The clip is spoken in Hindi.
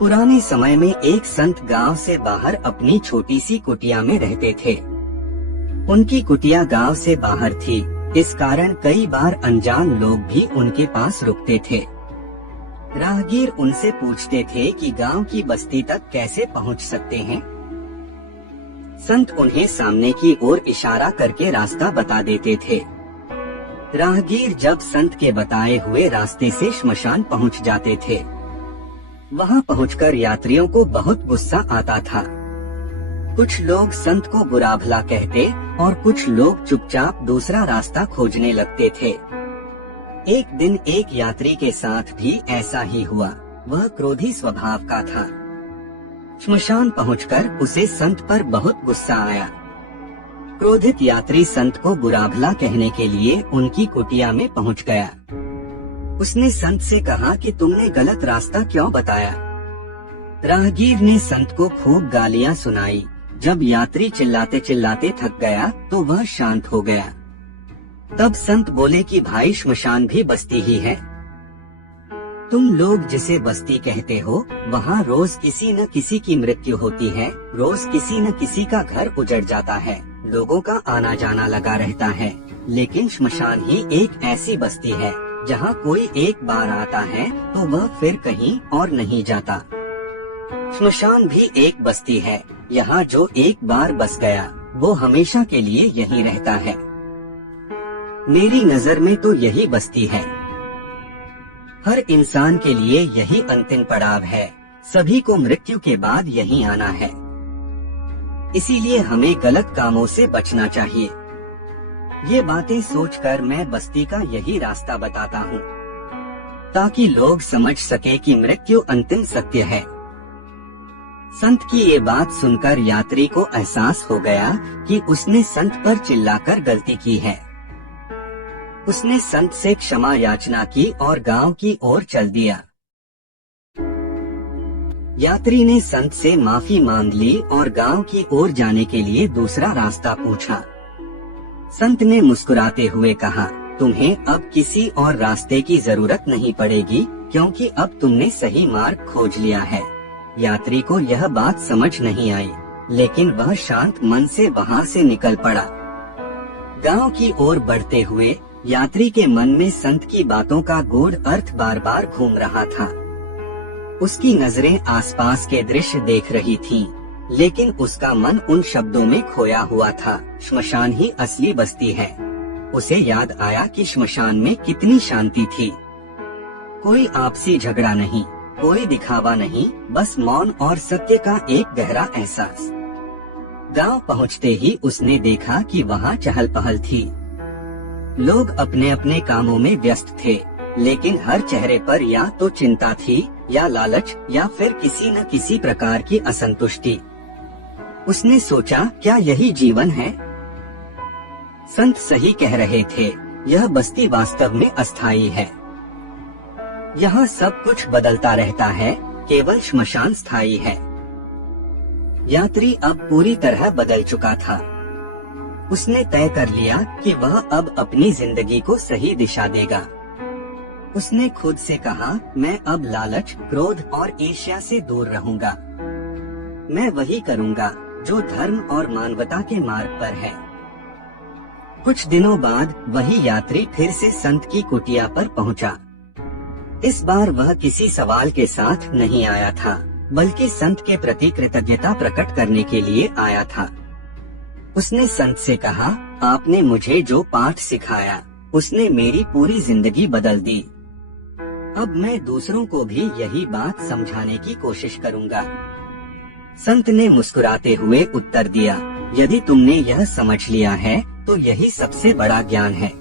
पुराने समय में एक संत गांव से बाहर अपनी छोटी सी कुटिया में रहते थे। उनकी कुटिया गांव से बाहर थी, इस कारण कई बार अनजान लोग भी उनके पास रुकते थे। राहगीर उनसे पूछते थे कि गांव की बस्ती तक कैसे पहुंच सकते हैं। संत उन्हें सामने की ओर इशारा करके रास्ता बता देते थे। राहगीर जब संत के बताए हुए रास्ते से श्मशान पहुंच जाते थे, वहां पहुंचकर यात्रियों को बहुत गुस्सा आता था। कुछ लोग संत को बुरा भला कहते और कुछ लोग चुपचाप दूसरा रास्ता खोजने लगते थे। एक दिन एक यात्री के साथ भी ऐसा ही हुआ। वह क्रोधी स्वभाव का था। श्मशान पहुंचकर उसे संत पर बहुत गुस्सा आया। क्रोधित यात्री संत को बुरा भला कहने के लिए उनकी कुटिया में पहुंच गया। उसने संत से कहा कि तुमने गलत रास्ता क्यों बताया। राहगीर ने संत को खूब गालियां सुनाई। जब यात्री चिल्लाते चिल्लाते थक गया तो वह शांत हो गया। तब संत बोले कि भाई, श्मशान भी बस्ती ही है। तुम लोग जिसे बस्ती कहते हो, वहाँ रोज किसी न किसी की मृत्यु होती है, रोज किसी न किसी का घर उजड़ जाता है, लोगों का आना जाना लगा रहता है। लेकिन श्मशान ही एक ऐसी बस्ती है जहाँ कोई एक बार आता है तो वह फिर कहीं और नहीं जाता। श्मशान भी एक बस्ती है, यहाँ जो एक बार बस गया वो हमेशा के लिए यहीं रहता है। मेरी नजर में तो यही बस्ती है। हर इंसान के लिए यही अंतिम पड़ाव है। सभी को मृत्यु के बाद यहीं आना है। इसीलिए हमें गलत कामों से बचना चाहिए। ये बातें सोचकर मैं बस्ती का यही रास्ता बताता हूँ, ताकि लोग समझ सके कि मृत्यु अंतिम सत्य है। संत की ये बात सुनकर यात्री को एहसास हो गया कि उसने संत पर चिल्लाकर गलती की है। उसने संत से क्षमा याचना की और गांव की ओर चल दिया। यात्री ने संत से माफी मांग ली और गांव की ओर जाने के लिए दूसरा रास्ता पूछा। संत ने मुस्कुराते हुए कहा, तुम्हें अब किसी और रास्ते की जरूरत नहीं पड़ेगी, क्योंकि अब तुमने सही मार्ग खोज लिया है। यात्री को यह बात समझ नहीं आई, लेकिन वह शांत मन से वहां से निकल पड़ा। गांव की ओर बढ़ते हुए यात्री के मन में संत की बातों का गूढ़ अर्थ बार बार घूम रहा था। उसकी नजरें आसपास के दृश्य देख रही थीं, लेकिन उसका मन उन शब्दों में खोया हुआ था, श्मशान ही असली बस्ती है। उसे याद आया कि श्मशान में कितनी शांति थी। कोई आपसी झगड़ा नहीं, कोई दिखावा नहीं, बस मौन और सत्य का एक गहरा एहसास। गांव पहुंचते ही उसने देखा कि वहां चहल पहल थी। लोग अपने अपने कामों में व्यस्त थे, लेकिन हर चेहरे पर या तो चिंता थी, या लालच, या फिर किसी न किसी प्रकार की असंतुष्टि। उसने सोचा, क्या यही जीवन है? संत सही कह रहे थे, यह बस्ती वास्तव में अस्थायी है। यहाँ सब कुछ बदलता रहता है, केवल श्मशान स्थायी है। यात्री अब पूरी तरह बदल चुका था। उसने तय कर लिया कि वह अब अपनी जिंदगी को सही दिशा देगा। उसने खुद से कहा, मैं अब लालच, क्रोध और ईर्ष्या से दूर रहूंगा। मैं वही करूंगा जो धर्म और मानवता के मार्ग पर है। कुछ दिनों बाद वही यात्री फिर से संत की कुटिया पर पहुंचा। इस बार वह किसी सवाल के साथ नहीं आया था, बल्कि संत के प्रति कृतज्ञता प्रकट करने के लिए आया था। उसने संत से कहा, आपने मुझे जो पाठ सिखाया, उसने मेरी पूरी जिंदगी बदल दी। अब मैं दूसरों को भी यही बात समझाने की कोशिश करूंगा। संत ने मुस्कुराते हुए उत्तर दिया, यदि तुमने यह समझ लिया है तो यही सबसे बड़ा ज्ञान है।